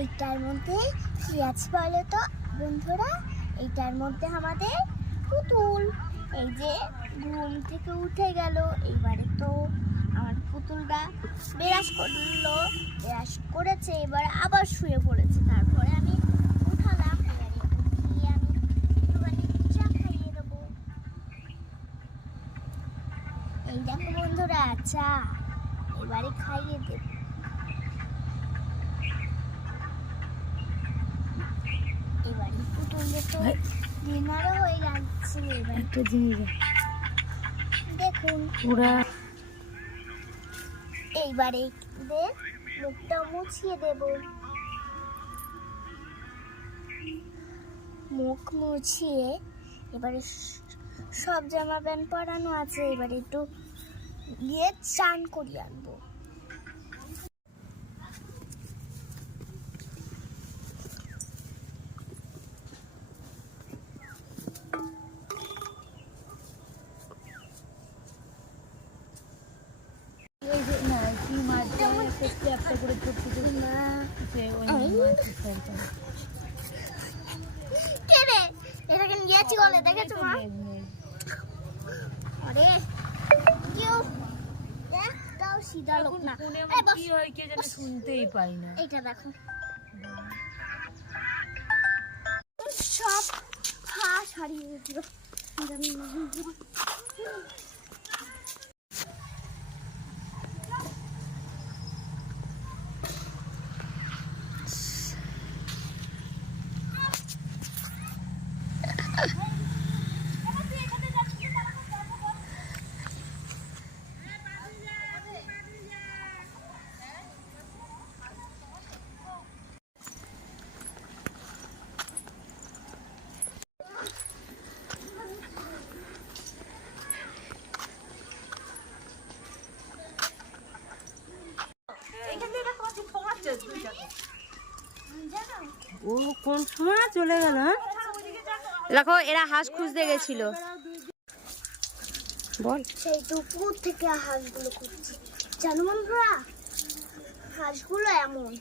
এইটার মধ্যে কি আছে বলো তো। বন্ধুরা, এইটার মধ্যে আমাদের পুতুল। এই যে ঘুম থেকে উঠে গেল, এইবারে তো আমার পুতুলটা বিরাজ করল। বিরাজ করেছে, এবার আবার শুয়ে পড়েছে। তারপরে আমি উঠালাম, এবারে এই বন্ধুরা, চা। এবারে খাইয়ে দেবো এবারে পুতুলের তো ডিনারও হয়ে যাচ্ছে এবার একটা জিনিস দেখুন। ওরা এইবারে মুখটা মুছিয়ে দেব। মুখ মুছিয়ে এবারে সব জামা প্যান্ট পরানো আছে। এবারে একটু গিয়ে চান করিয়ে আনব। ওই যে না সিধা লোক না। কি হয় কে জানে শুনতেই পাই না। এইটা দেখো। সব ফাঁস হারিয়ে গেছিল। ও কোন সময় চলে গেল হ্যাঁ? দেখো এরা হাঁস খুঁজতে গেছিল। বল। সেই দুপুর থেকে হাঁসগুলো খুঁজছে। জানো বন্ধুরা হাঁসগুলো এমন।